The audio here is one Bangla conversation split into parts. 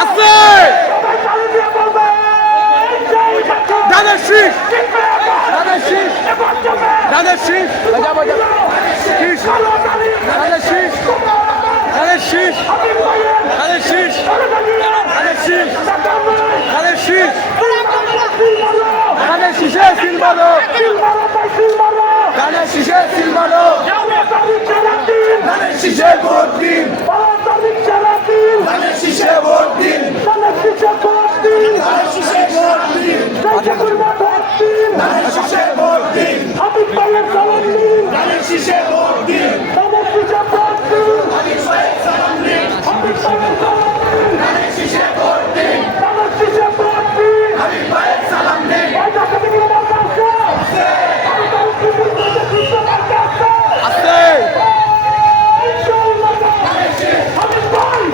আছে দাদা শীষ দাদা শীষ দাদা শীষ শীষ দাদা শীষ দাদা শীষ দাদা শীষ দাদা শীষ দাদা শীষ দাদা শীষে সিলমানো দাদা শীষে সিলমানো দাদা শীষে ভোট দিন দাদা শীষে ভোট দিন দাদা শীষে ভোট দিন দাদা শীষে ভোট দিন দাদা শীষে ভোট দিন হাবিব ভাইয়ের সালাম দিন দাদা শীষে ভোট দিন দাদা শীষে ভোট দিন হাবিব ভাইয়ের সালাম দিন হাবিব ভাইয়ের সালাম দিন দাদা শীষে ভোট দিন দাদা শীষে ভোট দিন হাবিব ভাইয়ের সালাম দিন ভাইটা কত বড় মার্কা আছে আছে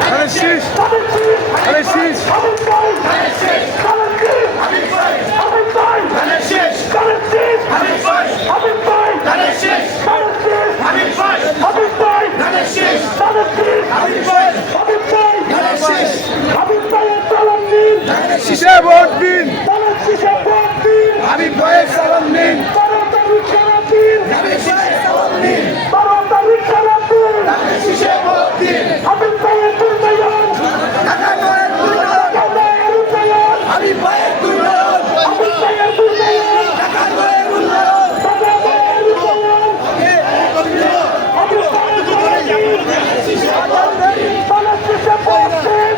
দাদা শীষ দাদা শীষ হাবিব ভাই দাদা শীষ হাবিব ভাই হাবিব ভাই দাদা শীষ দাদা শীষ হাবিব ভাই হাবিব ভাই দাদা শীষ দাদা শীষ হাবিব ভাই হাবিব ভাই দাদা শীষ দাদা শীষ হাবিব ভাই হাবিব ভাই দাদা শীষ হাবিব ভাইয়ের সালাম দিন দাদা শীষে ভোট দিন দাদা শীষে ভোট দিন হাবিব ভাইয়ের সালাম দিন তাড়াতাড়ি সালাম দিন দাদা শীষে ভোট দিন তাড়াতাড়ি সালাম দিন দাদা শীষে ভোট দিন হাবিব ভাইয়ের উন্নয়ন দাদা ভাইয়ের উন্নয়ন দাদার উন্নয়ন হাবিব ভাইয়ের উন্নয়ন হাবিব ভাইয়ের উন্নয়ন দাদা ভাইয়ের উন্নয়ন দাদা ভাইয়ের উন্নয়ন হাবিব ভাইয়ের উন্নয়ন দাদা শীষে ভোট দিন দাদা শীষে ভোট দিন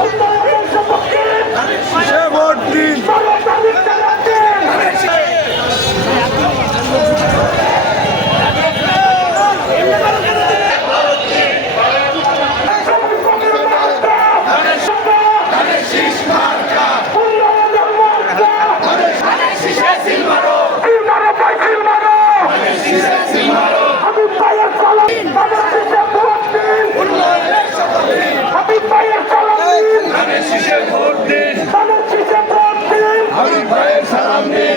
উন্নয়নের সপক্ষে দাদা শীষে ভোট দিন তাড়াতাড়ি সালাম দিন হাবিব ভাইয়ের সালাম দিন